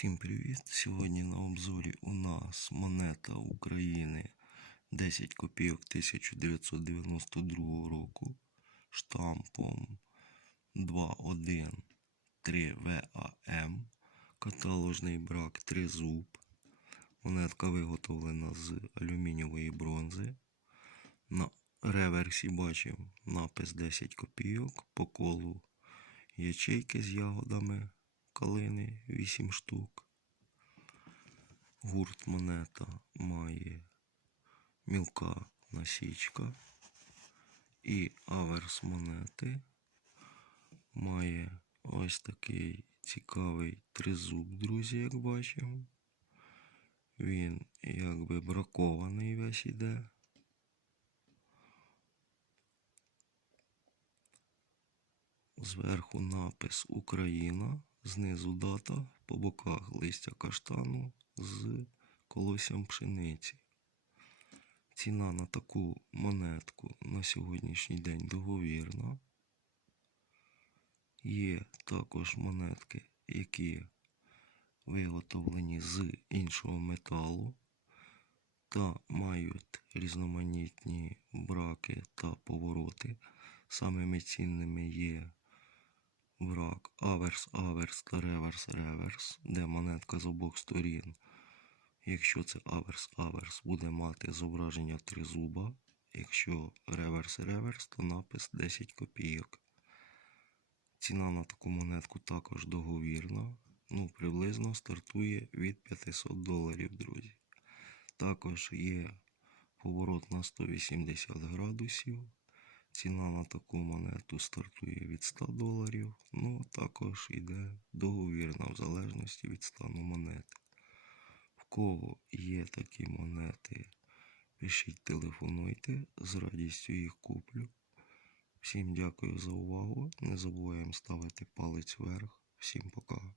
Всім привіт! Сьогодні на обзорі у нас монета України 10 копійок 1992 року штампом 213 ВАМ. Каталожний брак 3 зуб. Монетка виготовлена з алюмінієвої бронзи. На реверсі бачимо напис 10 копійок по колу ячейки з ягодами калини 8 штук. Гурт монета має мілка насічка. І аверс монети має ось такий цікавий тризуб, друзі, як бачимо. Він якби бракований весь іде. Зверху напис Україна, знизу дата, по боках листя каштану з колоссям пшениці. Ціна на таку монетку на сьогоднішній день договірна. Є також монетки, які виготовлені з іншого металу та мають різноманітні браки та повороти. Самими цінними є брак аверс, аверс та реверс, реверс, де монетка з обох сторін. Якщо це аверс, аверс, буде мати зображення тризуба. Якщо реверс, реверс, то напис 10 копійок. Ціна на таку монетку також договірна. Ну, приблизно стартує від 500 доларів, друзі. Також є поворот на 180 градусів. Ціна на таку монету стартує від 100 доларів. Ну, а також йде договірна в залежності від стану монети. В кого є такі монети, пишіть, телефонуйте, з радістю їх куплю. Всім дякую за увагу. Не забуваємо ставити палець вверх. Всім пока.